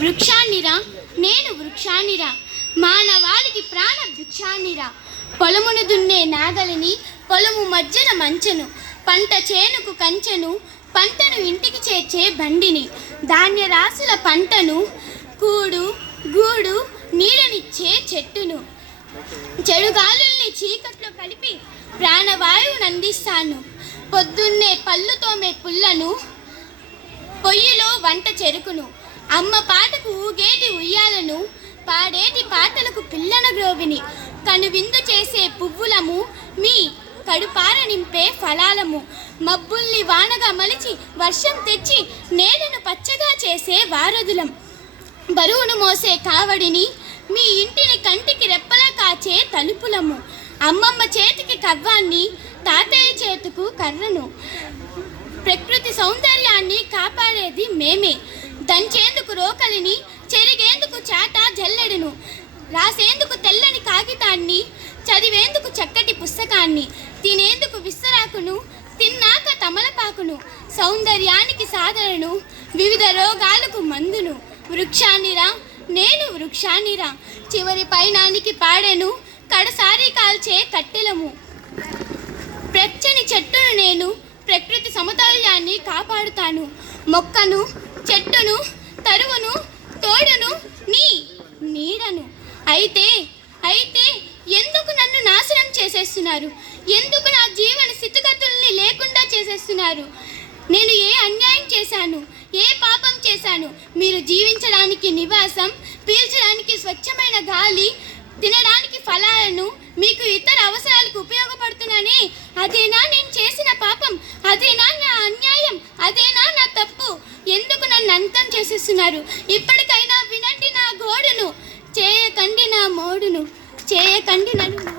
వృక్షాన్నిరా నేను వృక్షాన్నిరా, మానవాళికి ప్రాణ వృక్షాన్నిరా. పొలమును దున్నే నాగలిని, పొలము మధ్యన మంచెను, పంట చేనుకు కంచెను, పంటను ఇంటికి చేర్చే బండిని, ధాన్య రాసుల పంటను, కూడు గూడు నీడనిచ్చే చెట్టును, చెడుగాలుల్ని చీకట్లో కలిపి ప్రాణవాయువును అందిస్తాను. పొద్దున్నే పళ్ళు తోమే పుల్లను, పొయ్యిలో వంట చెరుకును, అమ్మ పాటకు ఊగేటి ఉయ్యాలను, పాడేటి పాటలకు పిల్లన గ్రోవిని, కనువిందు చేసే పువ్వులము, మీ కడుపార నింపే ఫలాలము, మబ్బుల్ని వానగా మలిచి వర్షం తెచ్చి నేలను పచ్చగా చేసే వారధులం, బరువును మోసే కావడిని, మీ ఇంటిని కంటికి రెప్పలా కాచే తలుపులము, అమ్మమ్మ చేతికి కవ్వాన్ని, తాతయ్య చేతుకు కర్రను. ప్రకృతి సౌందర్యాన్ని కాపాడేది మేమే. దంచేందుకు రోకలిని, చెరిగేందుకు చాట జల్లెడను, రాసేందుకు తెల్లని కాగితాన్ని, చదివేందుకు చక్కటి పుస్తకాన్ని, తినేందుకు విస్తరాకును, తిన్నాక తమలపాకును, సౌందర్యానికి సాధనను, వివిధ రోగాలకు మందును. వృక్షాన్నిరా నేను వృక్షాన్నిరా, చివరి పైనానికి పాడెను, కడసారి కాల్చే కట్టెలము. ప్రచ్చని చెట్టును నేను, ప్రకృతి సమతౌల్యాన్ని కాపాడుతాను. మొక్కను, చెట్టును, తరువును, తోడును, నీ నీడను. అయితే ఎందుకు నన్ను నాశనం చేసేస్తున్నారు? ఎందుకు నా జీవన స్థితిగతుల్ని లేకుండా చేసేస్తున్నారు? నేను ఏ అన్యాయం చేశాను? ఏ పాపం చేశాను? మీరు జీవించడానికి నివాసం, పీల్చడానికి స్వచ్ఛమైన గాలి, తినడానికి ఫలాలను, మీకు ఇతర అవసరాలకు ఉపయోగపడుతున్నానే, అదేనా నేను చేసిన పాపం? అదేనా నా అన్యాయం? అదేనా నా తప్పు? ఎందుకు నన్ను అంతం చేసేస్తున్నారు? ఇప్పటికైనా వినండి నా గోడును, చేయకండి నా మోడును, చేయకండి నన్ను.